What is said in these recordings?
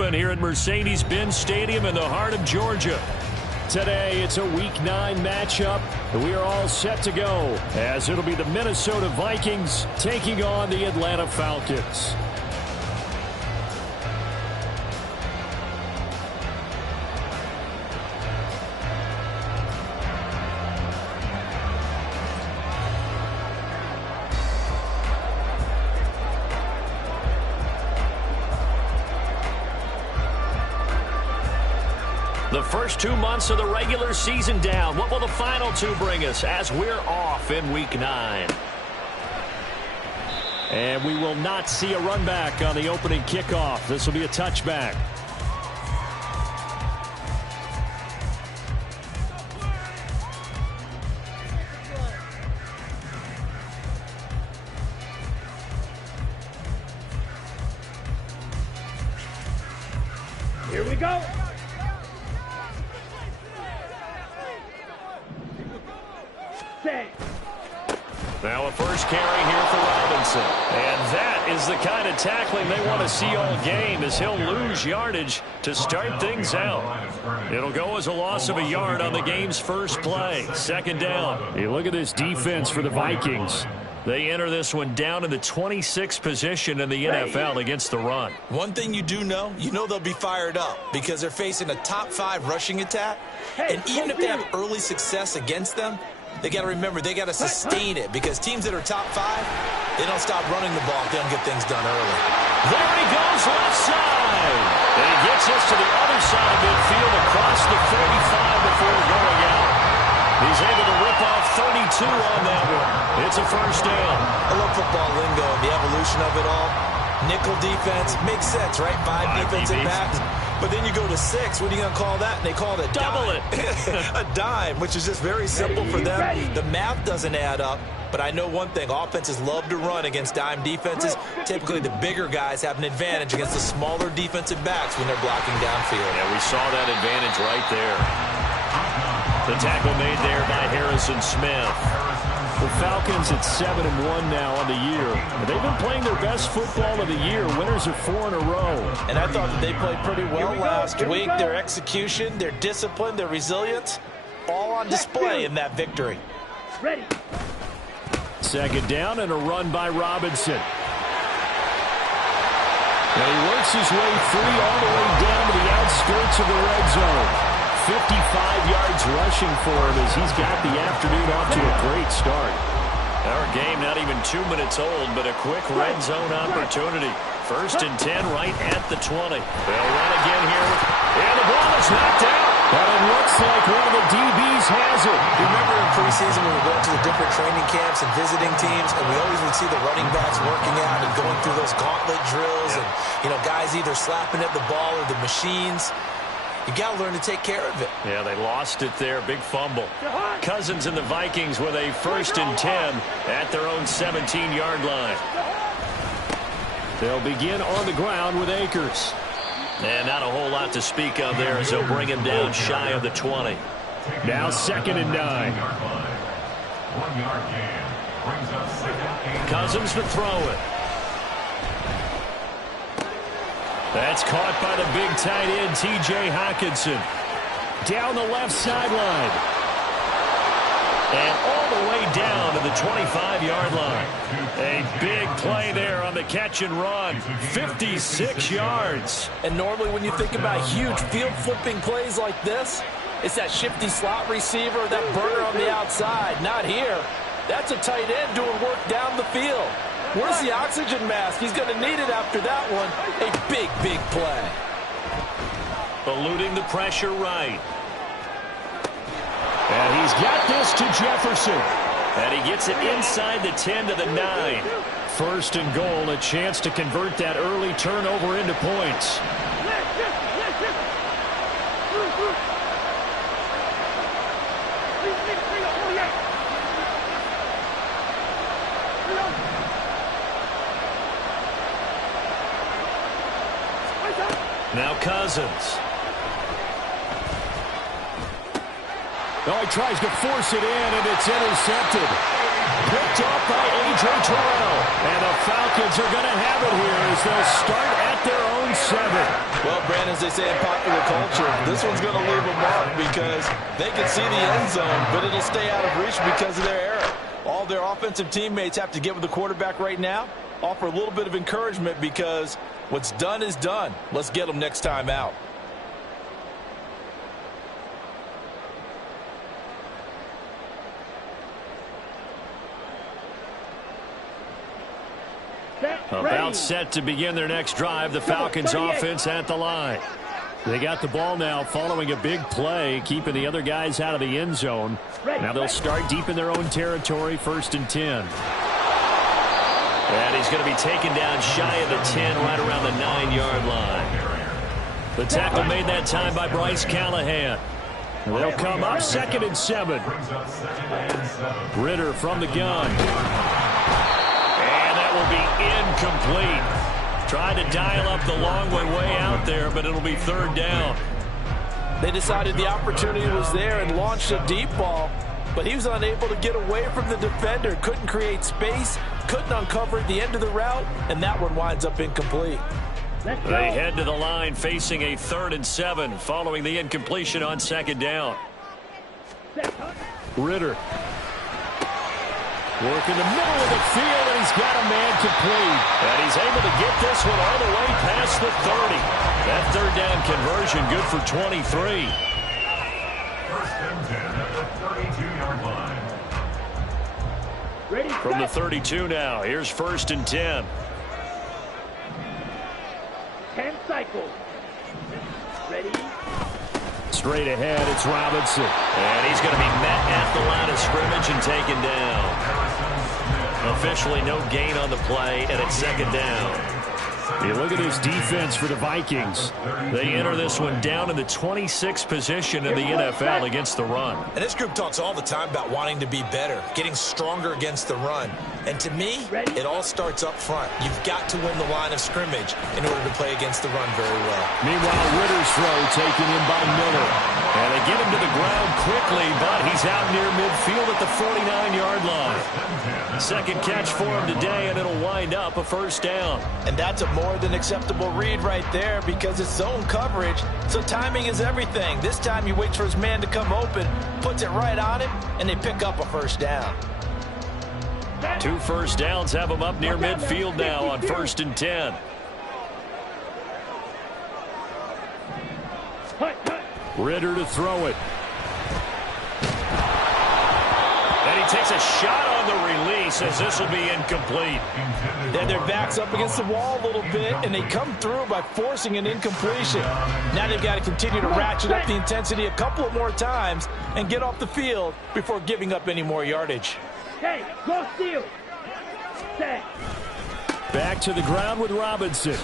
open here at Mercedes-Benz Stadium in the heart of Georgia. Today, it's a Week 9 matchup. We are all set to go, as it'll be the Minnesota Vikings taking on the Atlanta Falcons. The first 2 months of the regular season down. What will the final 2 bring us as we're off in Week 9? And we will not see a run back on the opening kickoff. This will be a touchback. Here we go. Now a first carry here for Robinson. And that is the kind of tackling they want to see all game, as he'll lose yardage to start things out. It'll go as a loss of a yard on the game's first play. Second down. Hey, look at this defense for the Vikings. They enter this one down in the 26th position in the NFL against the run. One thing you do know, they'll be fired up because they're facing a top 5 rushing attack. And even if they have early success against them, they got to remember they got to sustain it, because teams that are top 5, they don't stop running the ball if they don't get things done early. There he goes, left side. And he gets us to the other side of midfield across the 45 before going out. He's able to rip off 32 on that one. It's a first down. I love football lingo and the evolution of it all. Nickel defense makes sense, right? 5 defensive backs. But then you go to 6. What are you going to call that? And they call it a double dime. A dime, which is just very simple for them. The math doesn't add up. But I know one thing. Offenses love to run against dime defenses. Typically, the bigger guys have an advantage against the smaller defensive backs when they're blocking downfield. Yeah, we saw that advantage right there. The tackle made there by Harrison Smith. The Falcons at 7-1 now on the year. They've been playing their best football of the year. Winners are 4 in a row. And I thought that they played pretty well last week. Their execution, their discipline, their resilience, all on display in that victory. Ready. Second down and a run by Robinson. And he works his way free all the way down to the outskirts of the red zone. 55 yards rushing for him as he's got the afternoon off to a great start. Our game not even 2 minutes old, but a quick red zone opportunity. First and 10 right at the 20. They'll run again here. And the ball is knocked out. But it looks like one of the DBs has it. Remember in preseason when we were going to the different training camps and visiting teams, and we always would see the running backs working out and going through those gauntlet drills, and guys either slapping at the ball or the machines. You got to learn to take care of it. Yeah, they lost it there. Big fumble. Cousins and the Vikings with a first and 10 at their own 17-yard line. They'll begin on the ground with Akers. And not a whole lot to speak of there as they'll bring him down shy of the 20. Now 2nd and 9. Cousins to throw it. That's caught by the big tight end, T.J. Hockenson. Down the left sideline. And all the way down to the 25-yard line. A big play there on the catch and run. 56 yards. And normally when you think about huge field-flipping plays like this, it's that shifty slot receiver, that burner on the outside. Not here. That's a tight end doing work down the field. Where's the oxygen mask? He's going to need it after that one. A big, big play. Eluding the pressure right. And he's got this to Jefferson. And he gets it inside the 10 to the 9. First and goal, a chance to convert that early turnover into points. Now Cousins. Oh, he tries to force it in, and it's intercepted. Picked up by A.J. Terrell. And the Falcons are going to have it here as they'll start at their own and 7. Well, Brandon, as they say in popular culture, this one's going to leave a mark because they can see the end zone, but it'll stay out of reach because of their error. All their offensive teammates have to get with the quarterback right now, offer a little bit of encouragement because what's done is done. Let's get them next time out. About set to begin their next drive. The Falcons offense at the line. They got the ball now following a big play, keeping the other guys out of the end zone. Now they'll start deep in their own territory, 1st and 10. And he's going to be taken down shy of the 10, right around the 9-yard line. The tackle made that time by Bryce Callahan. They'll come up 2nd and 7. Ritter from the gun. And that will be incomplete. Tried to dial up the long one way out there, but it'll be 3rd down. They decided the opportunity was there and launched a deep ball, but he was unable to get away from the defender. Couldn't create space, couldn't uncover the end of the route, and that one winds up incomplete. They head to the line facing a 3rd and 7 following the incompletion on 2nd down. Ritter. Work in the middle of the field, and he's got a man complete. And he's able to get this one all the way past the 30. That 3rd down conversion good for 23. 1st and 10 at the 32-yard line. From the 32 now, here's 1st and 10. 10 cycles. Ready? Straight ahead, it's Robinson. And he's going to be met at the line of scrimmage and taken down. Officially no gain on the play, and it's 2nd down. You look at this defense for the Vikings. They enter this one down in the 26th position in the NFL against the run. And this group talks all the time about wanting to be better, getting stronger against the run. And to me, it all starts up front. You've got to win the line of scrimmage in order to play against the run very well. Meanwhile, Ritter's throw taken in by Miller. And they get him to the ground quickly, but he's out near midfield at the 49-yard line. 2nd catch for him today, and it'll wind up a 1st down. And that's a more than acceptable read right there because it's zone coverage, so timing is everything. This time he waits for his man to come open, puts it right on him, and they pick up a 1st down. 2 first downs have him up near midfield now on 1st and 10. Ritter to throw it. And he takes a shot on the release as this will be incomplete. Then their back's up against the wall a little bit, and they come through by forcing an incompletion. Now they've got to continue to ratchet up the intensity a couple of more times and get off the field before giving up any more yardage. Hey, go steal. Set. Back to the ground with Robinson.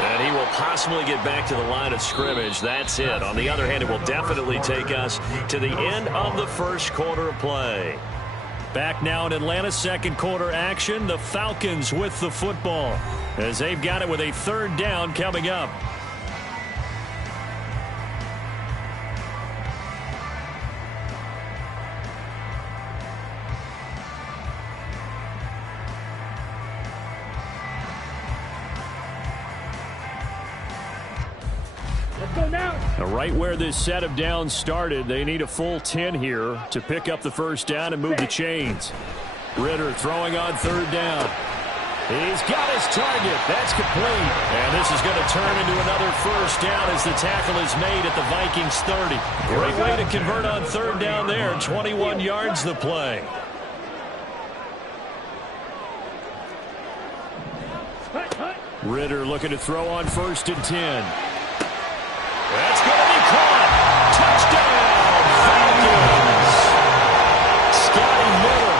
And he will possibly get back to the line of scrimmage. That's it. On the other hand, it will definitely take us to the end of the 1st quarter of play. Back now in Atlanta's 2nd quarter action. The Falcons with the football as they've got it with a 3rd down coming up. Right where this set of downs started, they need a full 10 here to pick up the 1st down and move the chains. Ritter throwing on 3rd down. He's got his target. That's complete. And this is going to turn into another 1st down as the tackle is made at the Vikings 30. Great way to convert on 3rd down there. 21 yards the play. Ritter looking to throw on 1st and 10. That's going to be caught. Touchdown, Falcons. Scotty Miller,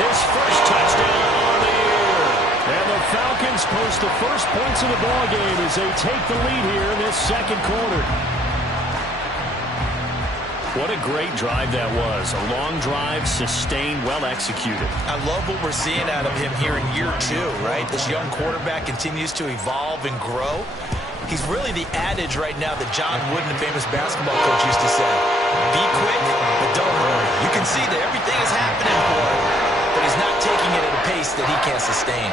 his 1st touchdown on the year. And the Falcons post the 1st points of the ballgame as they take the lead here in this 2nd quarter. What a great drive that was. A long drive, sustained, well executed. I love what we're seeing out of him here in year 2, right? This young quarterback continues to evolve and grow. He's really the adage right now that John Wooden, the famous basketball coach, used to say. Be quick, but don't hurry. You can see that everything is happening for him, but he's not taking it at a pace that he can't sustain.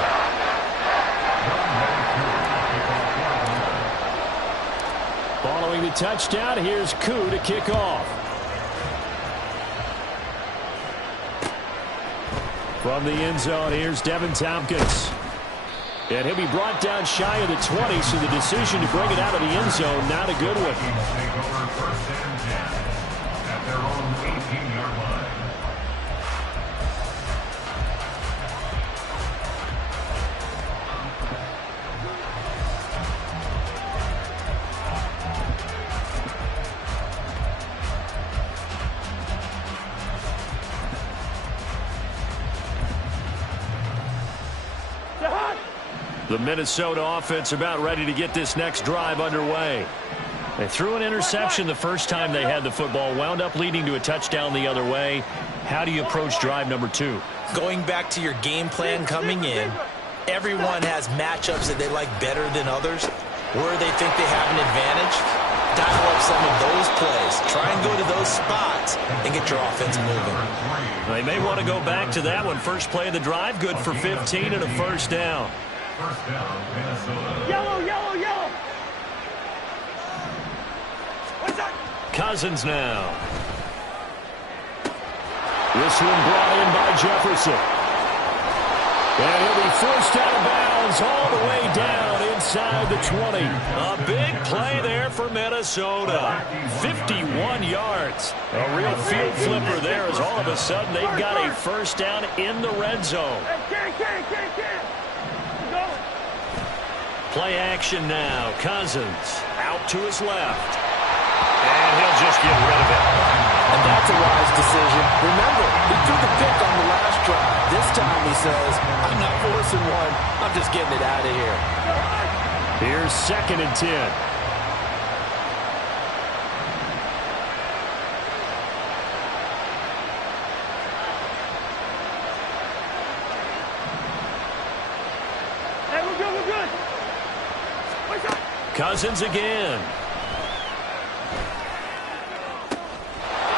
Following the touchdown, here's Koo to kick off. From the end zone, here's Devin Tompkins. And he'll be brought down shy of the 20, so the decision to bring it out of the end zone, not a good one. Take over first and 10 at their own 18-yard line. The Minnesota offense about ready to get this next drive underway. They threw an interception the first time they had the football, wound up leading to a touchdown the other way. How do you approach drive number 2? Going back to your game plan coming in, everyone has matchups that they like better than others. Where they think they have an advantage, dial up some of those plays. Try and go to those spots and get your offense moving. They may want to go back to that one. First play of the drive, good for 15 and a first down. First down, Minnesota. Yellow, yellow, yellow. What's up? Cousins now. This one brought in by Jefferson. And he'll be forced out of bounds all the way down inside the 20. A big play there for Minnesota. 51 yards. A real field flipper there as all of a sudden they've got a first down in the red zone. Play action now. Cousins out to his left. And he'll just get rid of it. And that's a wise decision. Remember, he threw the pick on the last drive. This time he says, I'm not forcing one. I'm just getting it out of here. Here's 2nd and 10. Cousins again.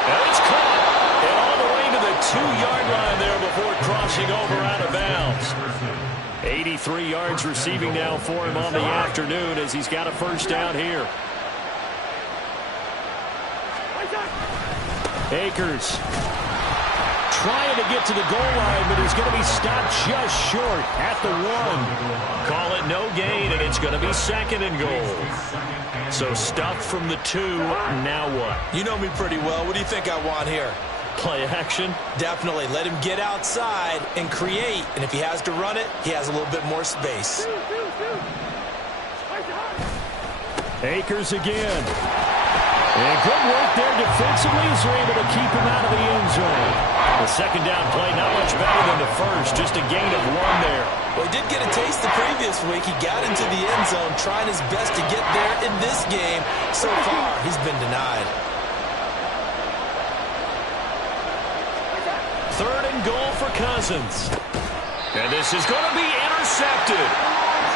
And it's caught. And all the way to the 2-yard line there before crossing over out of bounds. 83 yards receiving now for him on the afternoon as he's got a first down here. Akers trying to get to the goal line, but he's going to be stopped just short at the 1. Call it no gain, and it's going to be 2nd and goal. So stuffed from the 2. Now what? You know me pretty well. What do you think I want here? Play action? Definitely. Let him get outside and create. And if he has to run it, he has a little bit more space. Akers again. And good work there defensively as they're able to keep him out of the end zone. The second down play not much better than the first. Just a gain of 1 there. Well, he did get a taste the previous week. He got into the end zone trying his best to get there in this game. So far, he's been denied. 3rd and goal for Cousins. And this is going to be intercepted.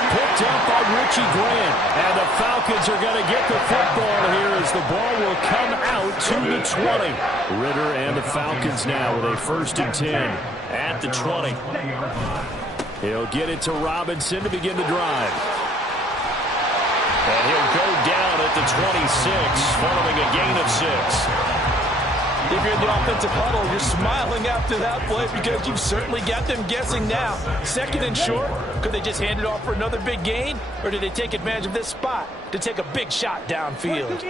Picked up by Richie Grant. And the Falcons are going to get the football here as the ball will come out to the 20. Ritter and the Falcons now with a 1st and 10 at the 20. He'll get it to Robinson to begin the drive. And he'll go down at the 26 following a gain of 6. If you're in the offensive huddle, you're smiling after that play because you've certainly got them guessing now. 2nd and short, could they just hand it off for another big gain? Or did they take advantage of this spot to take a big shot downfield?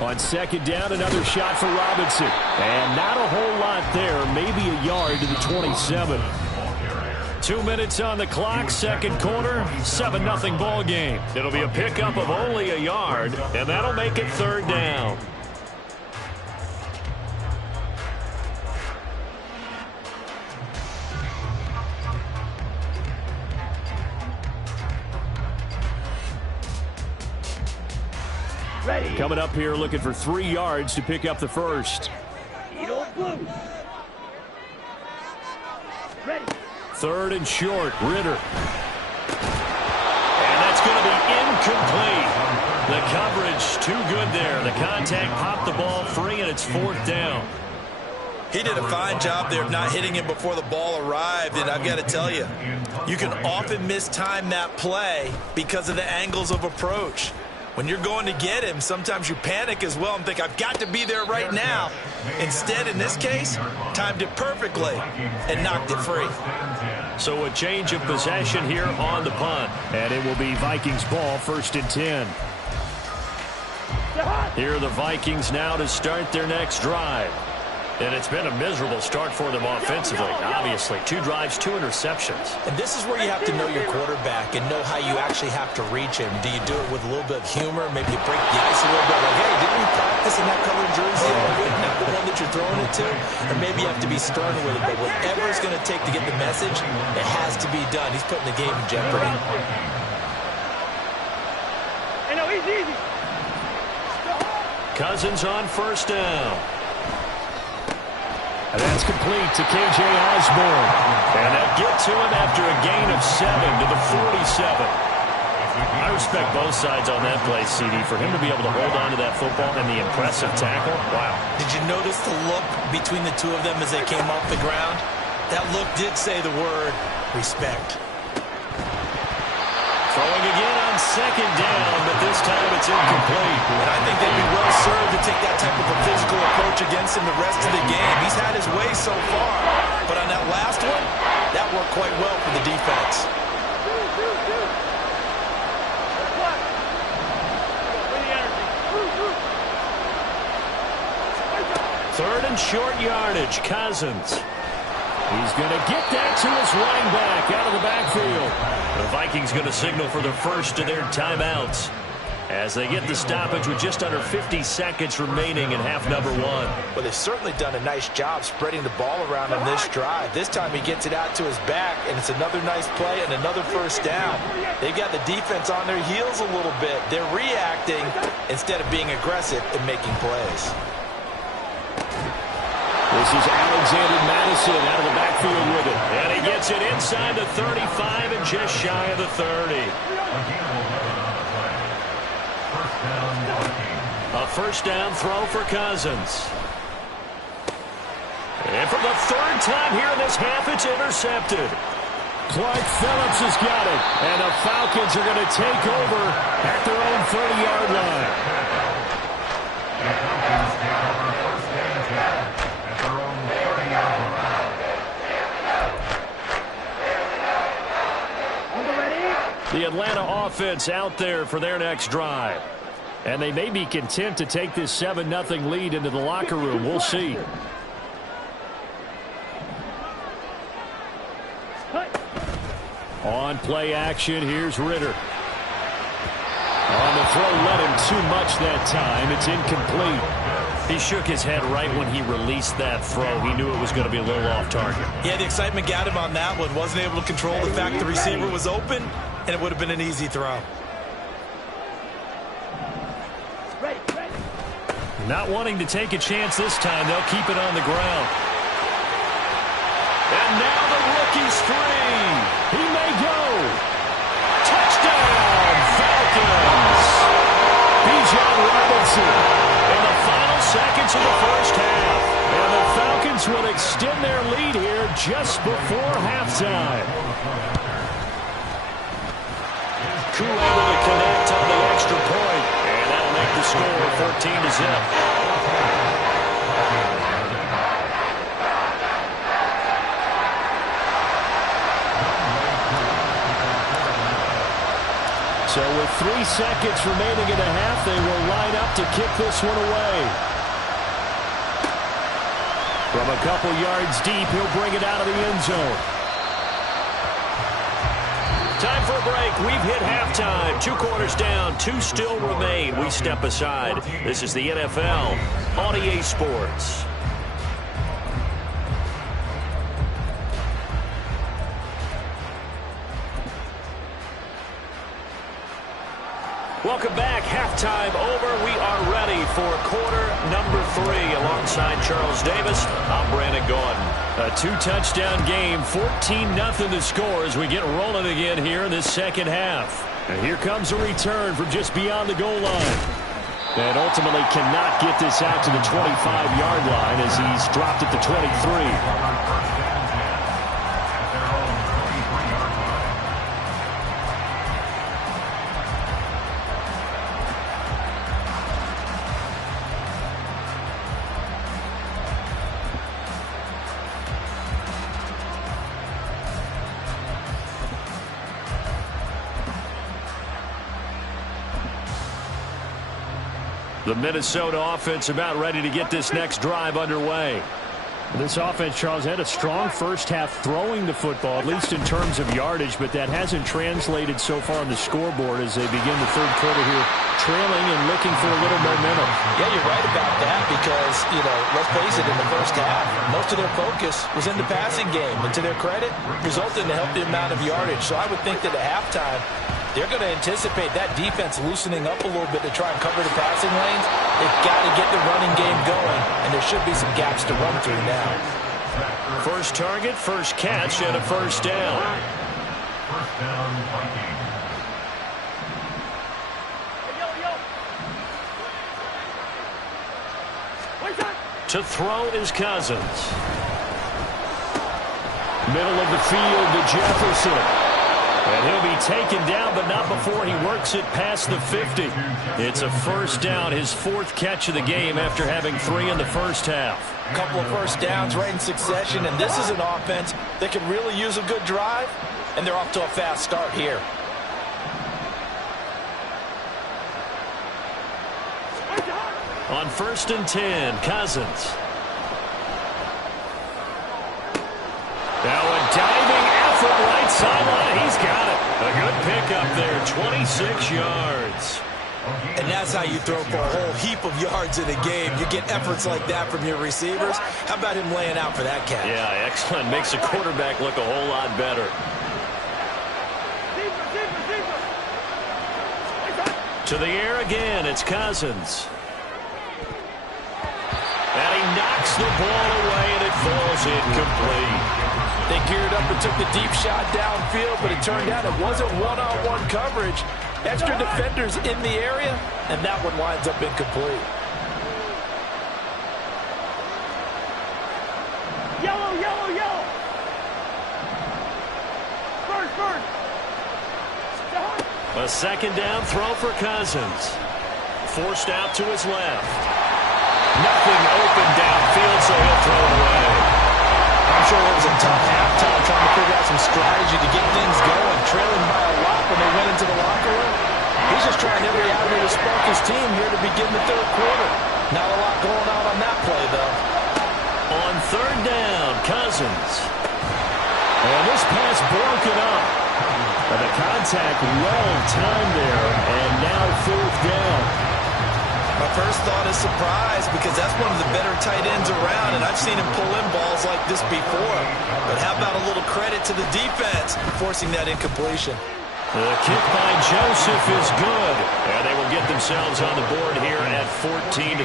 On 2nd down, another shot for Robinson. And not a whole lot there, maybe a yard to the 27. 2 minutes on the clock, 2nd quarter, 7-0 ball game. It'll be a pickup of only a yard, and that'll make it 3rd down. Ready. Coming up here looking for 3 yards to pick up the first. Eagle blue. Ready. 3rd and short, Ritter. And that's going to be incomplete. The coverage too good there. The contact popped the ball free, and it's 4th down. He did a fine job there of not hitting him before the ball arrived, and I've got to tell you, you can often mistime that play because of the angles of approach. When you're going to get him, sometimes you panic as well and think, I've got to be there right now. Instead, in this case, timed it perfectly and knocked it free. So a change of possession here on the punt. And it will be Vikings ball, 1st and 10. Here are the Vikings now to start their next drive. And it's been a miserable start for them offensively. Obviously, 2 drives, 2 interceptions. And this is where you have to know your quarterback and know how you actually have to reach him. Do you do it with a little bit of humor? Maybe you break the ice a little bit. Like, hey, didn't we practice in that colored jersey all week? Not the one that you're throwing it to. Or maybe you have to be stern with it. But whatever it's going to take to get the message, it has to be done. He's putting the game in jeopardy. Hey, no, easy. Cousins on 1st down. And that's complete to K.J. Osborne. And they'll get to him after a gain of 7 to the 47. I respect both sides on that play, CD. For him to be able to hold on to that football and the impressive tackle, wow. Did you notice the look between the two of them as they came off the ground? That look did say the word respect. Throwing again on 2nd down, but this time it's incomplete. And I think they'd be well served to take that type of a physical approach against him the rest of the game. He's had his way so far. But on that last one, that worked quite well for the defense. 3rd and short yardage, Cousins. He's going to get that to his running back out of the backfield. The Vikings going to signal for the first of their timeouts as they get the stoppage with just under 50 seconds remaining in half number 1. Well, they've certainly done a nice job spreading the ball around on this drive. This time he gets it out to his back, and it's another nice play and another 1st down. They've got the defense on their heels a little bit. They're reacting instead of being aggressive and making plays. This is Alexander Madison out of the backfield with it. And he gets it inside the 35 and just shy of the 30. A 1st down throw for Cousins. And for the 3rd time here in this half, it's intercepted. Clark Phillips has got it. And the Falcons are going to take over at their own 30-yard line. The Atlanta offense out there for their next drive. And they may be content to take this 7-0 lead into the locker room. We'll see. On play action, here's Ritter. On the throw, led him too much that time. It's incomplete. He shook his head right when he released that throw. He knew it was going to be a little off target. Yeah, the excitement got him on that one. Wasn't able to control the fact the receiver was open, and it would have been an easy throw. Not wanting to take a chance this time, they'll keep it on the ground. And now the rookie's free. He may go. Touchdown, Falcons. Bijan Robinson in the final seconds of the first half. And the Falcons will extend their lead here just before halftime. Koo able to connect on the extra point. And that'll make the score 14-0. So with 3 seconds remaining in the half, they will line up to kick this one away. From a couple yards deep, he'll bring it out of the end zone. Time for a break. We've hit halftime. 2 quarters down. 2 still remain. We step aside. This is the NFL on EA Sports. Welcome back. Halftime over. We are ready for quarter number 3. Alongside Charles Davis, I'm Brandon Gordon. A 2-touchdown game, 14-0 the score as we get rolling again here in this second half. And here comes a return from just beyond the goal line. And ultimately cannot get this out to the 25-yard line as he's dropped at the 23. The Minnesota offense about ready to get this next drive underway. This offense, Charles, had a strong first half throwing the football, at least in terms of yardage, but that hasn't translated so far on the scoreboard as they begin the third quarter here, trailing and looking for a little momentum. Yeah, you're right about that because, let's face it, in the first half, most of their focus was in the passing game, and to their credit, resulted in a healthy amount of yardage. So I would think that at halftime, they're going to anticipate that defense loosening up a little bit to try and cover the passing lanes. They've got to get the running game going, and there should be some gaps to run through now. First target, first catch, and a first down. First down, Vikings. To throw is Cousins. Middle of the field to Jefferson. And he'll be taken down, but not before he works it past the 50. It's a first down, his fourth catch of the game after having 3 in the first half. A couple of first downs right in succession, and this is an offense that can really use a good drive, and they're off to a fast start here. On 1st and 10, Cousins. Now a diving effort right sideline. He's got it. A good pickup there, 26 yards. And that's how you throw for a whole heap of yards in a game. You get efforts like that from your receivers. How about him laying out for that catch? Yeah, excellent. Makes the quarterback look a whole lot better. To the air again, it's Cousins. And he knocks the ball away, and it falls incomplete. They geared up and took the deep shot downfield, but it turned out it wasn't one-on-one coverage. Extra defenders in the area, and that one winds up incomplete. Yellow, yellow, yellow. First. A second down throw for Cousins. Forced out to his left. Nothing open downfield, so he'll throw it away. I'm sure it was a tough halftime trying to figure out some strategy to get things going, trailing by a lot when they went into the locker room. He's just trying every avenue to spark his team here to begin the third quarter. Not a lot going on that play, though. On 3rd down, Cousins. And this pass broken up. And the contact well timed there, and now 4th down. My first thought is surprise because that's one of the better tight ends around, and I've seen him pull in balls like this before. But how about a little credit to the defense forcing that incompletion? The kick by Joseph is good, and they will get themselves on the board here at 14-3.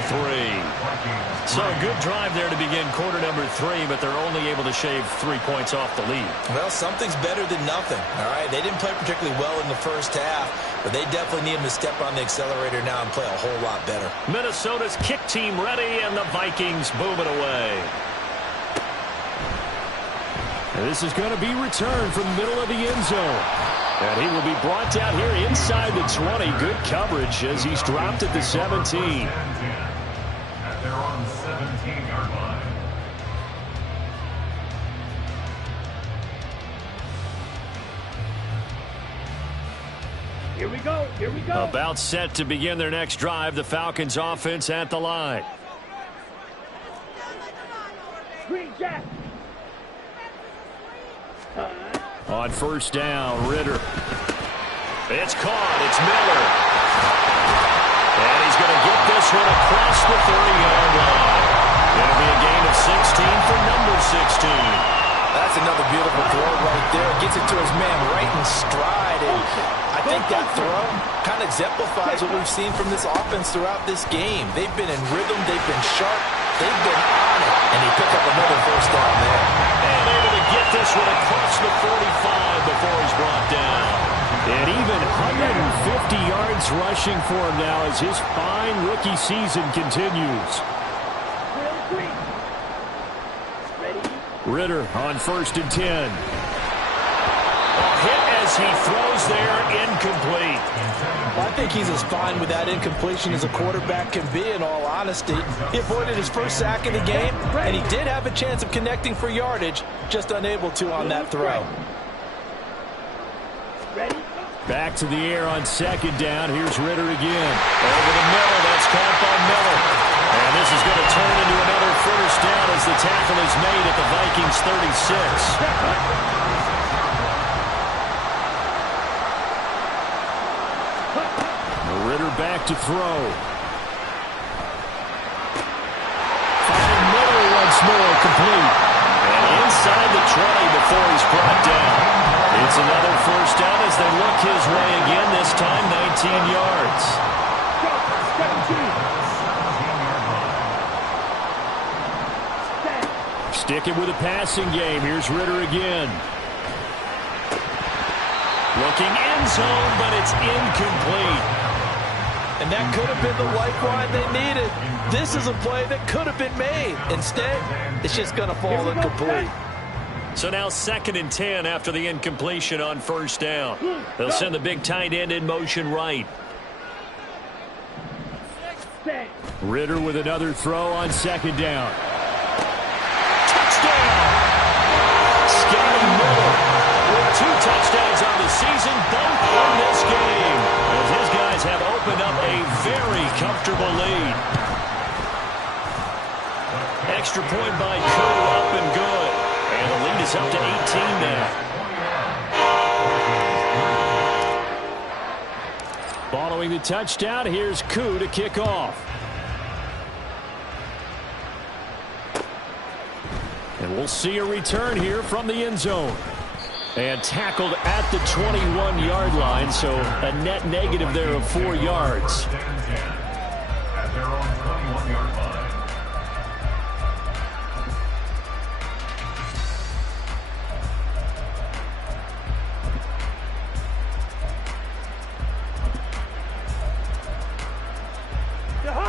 So a good drive there to begin quarter number 3, but they're only able to shave 3 points off the lead. Well, something's better than nothing, all right? They didn't play particularly well in the first half, but they definitely need him to step on the accelerator now and play a whole lot better. Minnesota's kick team ready, and the Vikings boom it away. And this is going to be returned from the middle of the end zone. And he will be brought down here inside the 20. Good coverage as he's dropped at the 17. At their own 17-yard line. Here we go. About set to begin their next drive. The Falcons offense at the line. Green Jack. On 1st down, Ritter. It's caught. It's Miller. And he's going to get this one across the 30-yard line. It'll be a gain of 16 for number 16. That's another beautiful throw right there. Gets it to his man right in stride. And I think that throw kind of exemplifies what we've seen from this offense throughout this game. They've been in rhythm. They've been sharp. They've been on it. And he picked up another first down there. And able to get this one across the 45 before he's brought down. An even 150 yards yards rushing for him now as his fine rookie season continues. Ritter on 1st and 10. Hit as he throws there, incomplete. I think he's as fine with that incompletion as a quarterback can be, in all honesty. He avoided his first sack in the game, and he did have a chance of connecting for yardage, just unable to on that throw. Back to the air on 2nd down. Here's Ritter again. Over the middle. That's caught by Miller. And this is going to turn into another 1st down as the tackle is made at the Vikings 36. Ritter back to throw. Finding Miller once more, complete. And inside the 20 before he's brought down. It's another 1st down as they look his way again, this time 19 yards. Sticking with a passing game. Here's Ritter again. Looking end zone, but it's incomplete. And that could have been the lifeline they needed. This is a play that could have been made. Instead, it's just going to fall incomplete. So now 2nd and 10 after the incompletion on 1st down. They'll send the big tight end in motion right. Ritter with another throw on 2nd down. Touchdown! Scotty Miller with 2 touchdowns on the season, both in this game. As his guys have opened up a very comfortable lead. Extra point by Koo, up and good. And the lead is up to 18 now. Following the touchdown, here's Koo to kick off. And we'll see a return here from the end zone. And tackled at the 21-yard line, so a net negative there of 4 yards. At their own 21-yard line.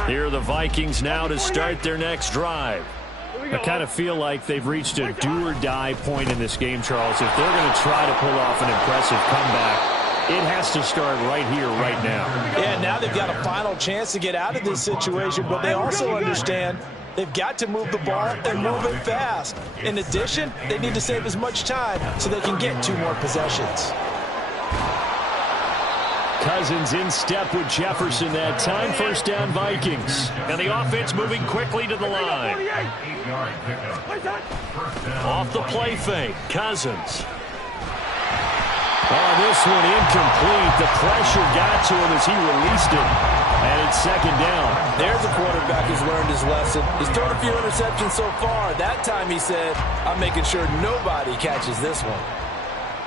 Here are the Vikings now to start their next drive. I kind of feel like they've reached a do-or-die point in this game, Charles. If they're going to try to pull off an impressive comeback, it has to start right here, right now. Yeah, now they've got a final chance to get out of this situation, but they also understand they've got to move the ball and move it fast. In addition, they need to save as much time so they can get 2 more possessions. Cousins in step with Jefferson that time. 1st down Vikings. And the offense moving quickly to the line. 8-yard pickup. Off the play fake. Cousins. Oh, this one incomplete. The pressure got to him as he released it. And it's 2nd down. There's a quarterback who's learned his lesson. He's thrown a few interceptions so far. That time he said, I'm making sure nobody catches this one.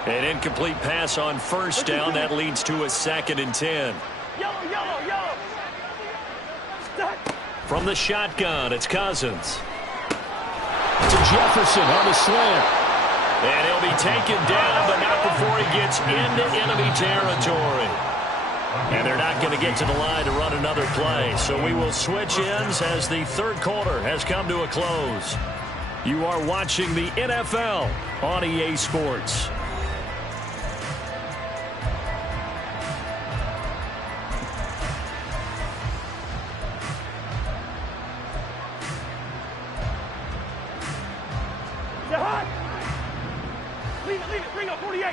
An incomplete pass on 1st down. That leads to a 2nd and 10. Yellow. From the shotgun, it's Cousins. To Jefferson on the slant. And he'll be taken down, but not before he gets into enemy territory. And they're not going to get to the line to run another play. So we will switch ends as the 3rd quarter has come to a close. You are watching the NFL on EA Sports. Leave it. Bring up 48.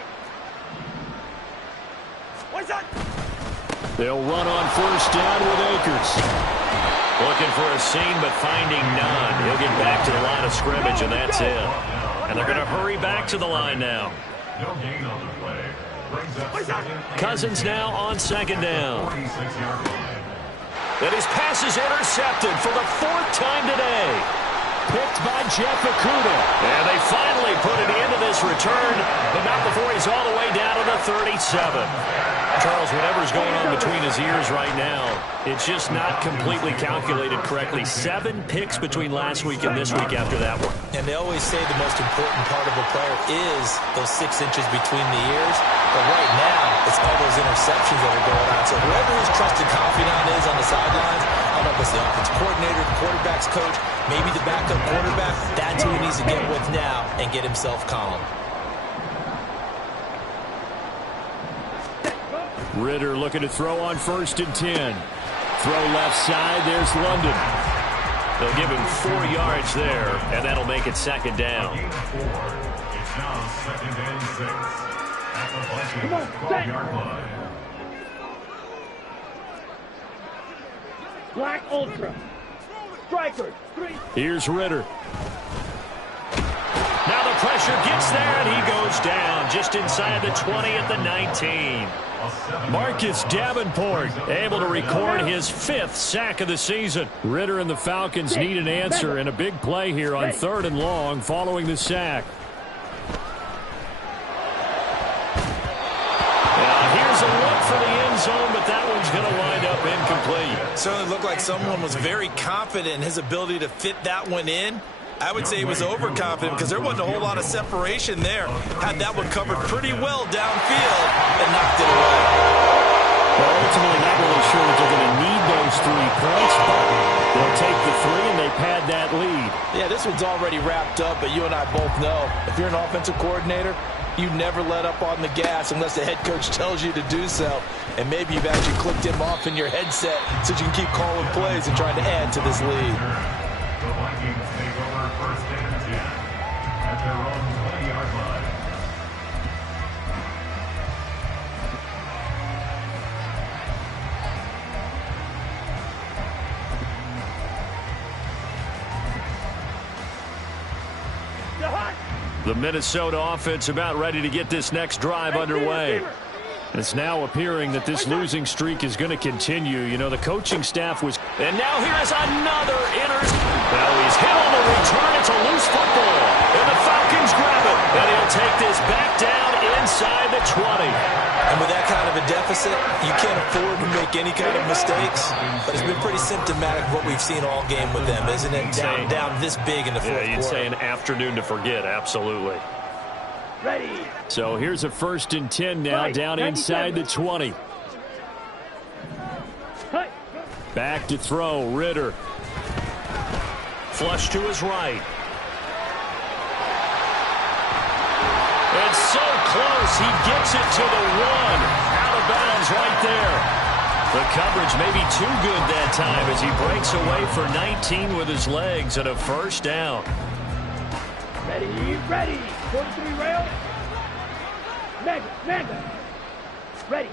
What's that? They'll run on 1st down with Akers. Looking for a seam, but finding none. He'll get back to the line of scrimmage, and that's it. And they're going to hurry back to the line now. No gain on the play. Brings up Cousins now on 2nd down. 46-yard line. And his pass is intercepted for the 4th time today. Picked by Jeff Okudah. And they finally put it into this return, but not before he's all the way down to the 37. Charles, whatever's going on between his ears right now, it's just not completely calculated correctly. 7 picks between last week and this week after that one. And they always say the most important part of a player is those 6 inches between the ears. But right now, it's all those interceptions that are going on. So whoever his trusted confidant is on the sidelines, I don't know if it's the offensive coordinator, the quarterback's coach, maybe the backup quarterback, that's who he needs to get with now and get himself calm. Ritter looking to throw on 1st and 10. Throw left side. There's London. They'll give him 4 yards there, and that'll make it 2nd down. It's now 2nd and 6 at the Vikings 12-yard line. Black Ultra. Strikers. 3. Here's Ritter. Now the pressure gets there, and he goes down just inside the 20 at the 19. Marcus Davenport able to record his 5th sack of the season. Ritter and the Falcons need an answer and a big play here on 3rd and long following the sack. Here's a look for the end zone, but that one's going to wind up incomplete. Certainly looked like someone was very confident in his ability to fit that one in. I would say he was overconfident because there wasn't a whole lot of separation there. Had that one covered pretty well downfield and knocked it away. Well, ultimately not really sure that they're going to need those 3 points, but they'll take the 3 and they pad that lead. Yeah, this one's already wrapped up, but you and I both know if you're an offensive coordinator, you never let up on the gas unless the head coach tells you to do so. And maybe you've actually clicked him off in your headset so you can keep calling plays and trying to add to this lead. The Vikings take over 1st and 10 at their own 20-yard line. The Minnesota offense about ready to get this next drive underway. It's now appearing that this losing streak is going to continue. You know, the coaching staff was... And now here is another Well, he's hit on the return. It's a loose football. And the Falcons grab it. And he'll take this back down inside the 20. And with that kind of a deficit, you can't afford to make any kind of mistakes. But it's been pretty symptomatic of what we've seen all game with them, isn't it? Down this big in the fourth quarter. You'd say an afternoon to forget, absolutely. Ready. So here's a 1st and 10 now, down inside the 20. Back to throw, Ritter. Flush to his right. It's so close, he gets it to the 1. Out of bounds right there. The coverage may be too good that time as he breaks away for 19 with his legs and a 1st down. Ready, ready. 43 rail. Mega. Ready.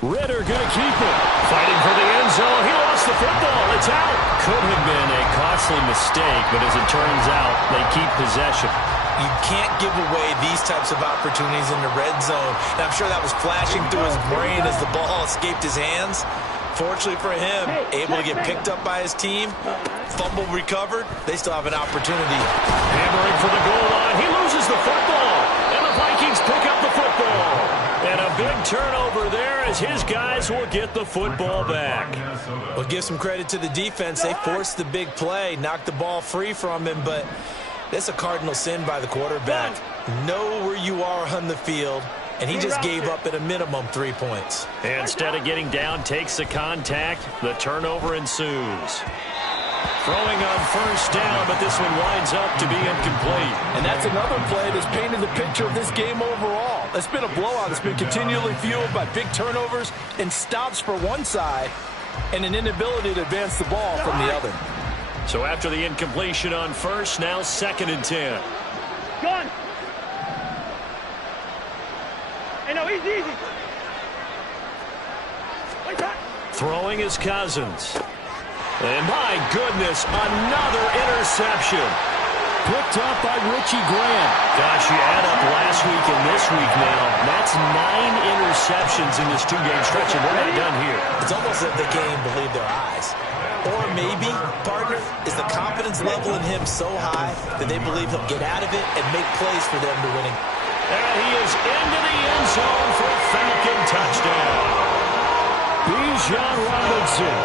Ritter gonna keep it. Fighting for the end zone. He lost the football. It's out. Could have been a costly mistake, but as it turns out, they keep possession. You can't give away these types of opportunities in the red zone. And I'm sure that was flashing through his brain as the ball escaped his hands. Fortunately for him, able to get picked up by his team, fumble recovered, they still have an opportunity. Hammering for the goal line. He loses the football, and the Vikings pick up the football. And a big turnover there as his guys will get the football back. Well, give some credit to the defense. They forced the big play, knocked the ball free from him, but that's a cardinal sin by the quarterback. Know where you are on the field. And he just gave up at a minimum 3 points. And instead of getting down, takes the contact. The turnover ensues. Throwing on 1st down, but this one winds up to be incomplete. And that's another play that's painted the picture of this game overall. It's been a blowout. It's been continually fueled by big turnovers and stops for one side and an inability to advance the ball from the other. So after the incompletion on 1st, now 2nd and 10. Gun. Hey, no, easy. Throwing is Cousins. And my goodness, another interception. Picked up by Richie Grant. Gosh, you add up last week and this week now. That's 9 interceptions in this 2-game stretch, and we're not done here. It's almost as if they can't even believe their eyes. Or maybe, partner, is the confidence level in him so high that they believe he'll get out of it and make plays for them to winning. And he is into the end zone for a Falcon touchdown. Bijan Robinson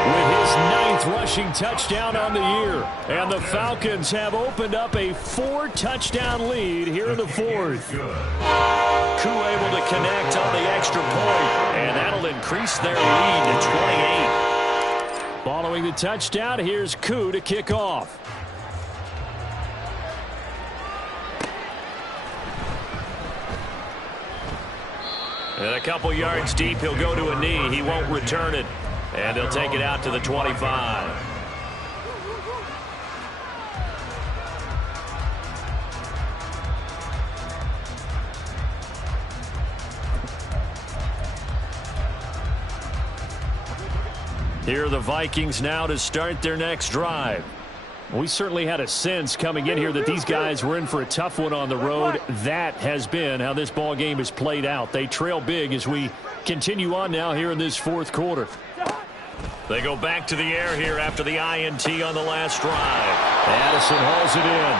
with his 9th rushing touchdown on the year. And the Falcons have opened up a 4-touchdown lead here in the 4th. Koo able to connect on the extra point, and that'll increase their lead to 28. Following the touchdown, here's Koo to kick off. And a couple yards deep, he'll go to a knee. He won't return it. And he'll take it out to the 25. Here are the Vikings now to start their next drive. We certainly had a sense coming in here that these guys were in for a tough one on the road. That has been how this ball game has played out. They trail big as we continue on now here in this 4th quarter. They go back to the air here after the INT on the last drive. Addison hauls it in.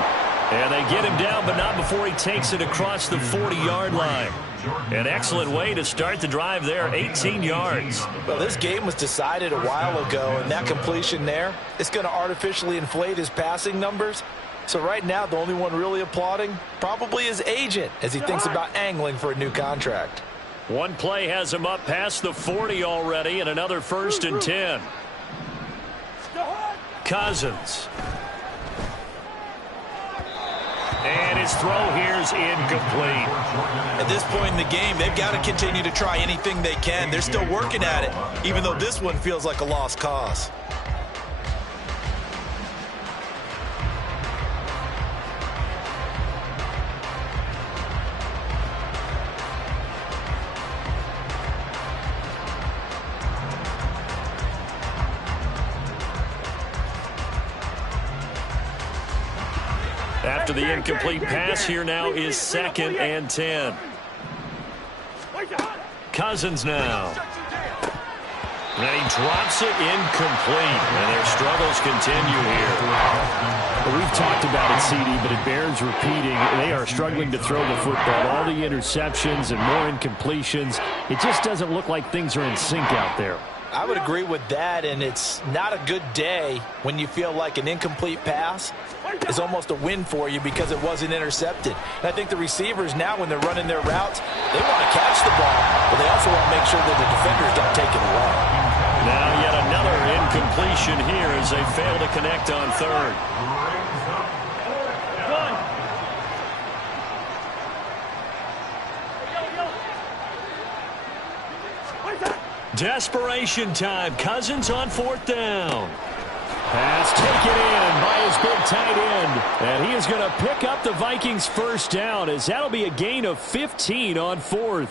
And they get him down, but not before he takes it across the 40-yard line. An excellent way to start the drive there, 18 yards. Well, this game was decided a while ago, and that completion there is going to artificially inflate his passing numbers. So right now, the only one really applauding probably his agent as he thinks about angling for a new contract. One play has him up past the 40 already, and another 1st and 10. Cousins. And his throw here is incomplete. At this point in the game, they've got to continue to try anything they can. They're still working at it, even though this one feels like a lost cause. After the incomplete pass, here now is 2nd and 10. Cousins now. And he drops it incomplete. And their struggles continue here. Well, we've talked about it, CD, but it bears repeating. They are struggling to throw the football. All the interceptions and more incompletions. It just doesn't look like things are in sync out there. I would agree with that, and it's not a good day when you feel like an incomplete pass is almost a win for you because it wasn't intercepted. And I think the receivers now, when they're running their routes, they want to catch the ball, but they also want to make sure that the defenders don't take it away. Now yet another incompletion here as they fail to connect on 3rd. Desperation time. Cousins on 4th down. Pass taken in by his big tight end. And he is going to pick up the Vikings' 1st down as that'll be a gain of 15 on 4th.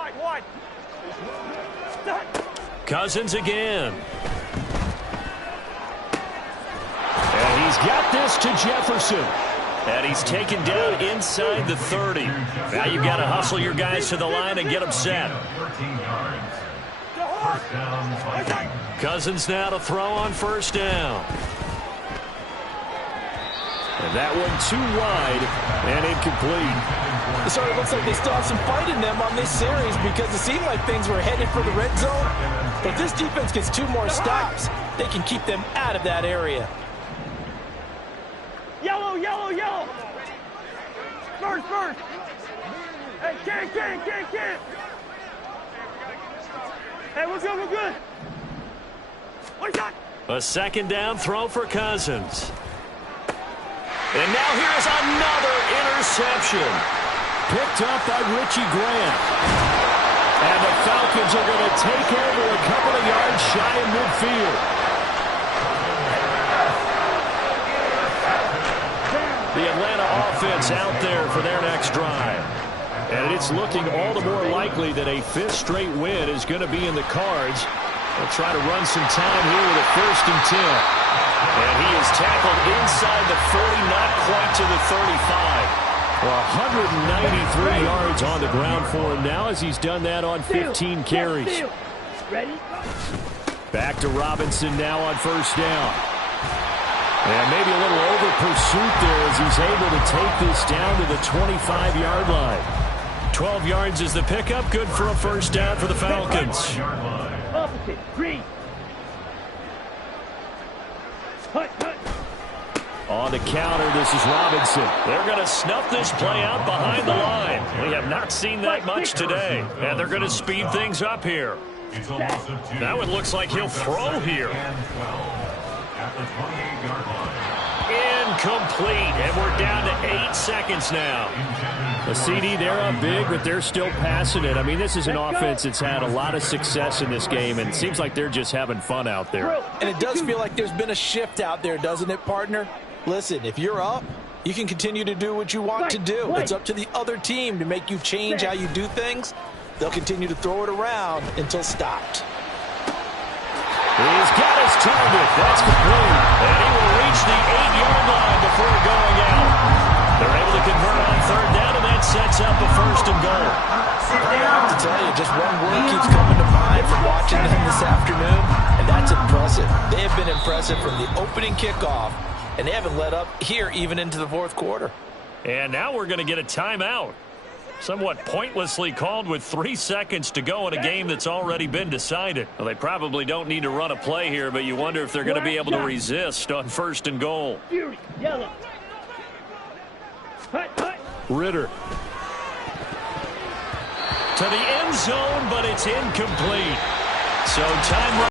Wide. Cousins again. And he's got this to Jefferson. And he's taken down inside the 30. Now you've got to hustle your guys to the line and get them set. Cousins now to throw on 1st down. And that one too wide and incomplete. So it looks like they still have some fight in them on this series because it seemed like things were headed for the red zone. But if this defense gets 2 more stops, they can keep them out of that area. Yellow. First. Hey, can't. Hey, we're good. What's that? A 2nd down throw for Cousins. And now here's another interception. Picked up by Richie Grant. And the Falcons are going to take over a couple of yards shy of midfield. The Atlanta offense out there for their next drive. And it's looking all the more likely that a 5th straight win is going to be in the cards. They'll try to run some time here with a 1st and 10. And he is tackled inside the 40, not quite to the 35. Well, 193 yards on the ground for him now as he's done that on 15 carries. Ready? Back to Robinson now on first down. And maybe a little over pursuit there as he's able to take this down to the 25-yard line. 12 yards is the pickup. Good for a first down for the Falcons. Opposite. Green. On the counter, this is Robinson. They're going to snuff this play out behind the line. We have not seen that much today. And they're going to speed things up here. Now it looks like he'll throw here. At the 28-yard line. Incomplete. And we're down to 8 seconds now. The CD, they're up big, but they're still passing it. I mean, this is an offense that's had a lot of success in this game, and it seems like they're just having fun out there. And it does feel like there's been a shift out there, doesn't it, partner? Listen, if you're up, you can continue to do what you want to do. It's up to the other team to make you change how you do things. They'll continue to throw it around until stopped. He's got his target. That's complete. And he will reach the 8-yard line before going out. They're able to convert on third down, and that sets up a first and goal. I have to tell you, just one word keeps coming to mind from watching them this afternoon, and that's impressive. They have been impressive from the opening kickoff, and they haven't let up here even into the fourth quarter. And now we're going to get a timeout. Somewhat pointlessly called with 3 seconds to go in a game that's already been decided. Well, they probably don't need to run a play here, but you wonder if they're going to be able to resist on first and goal. Yellow. Ritter. To the end zone, but it's incomplete. So time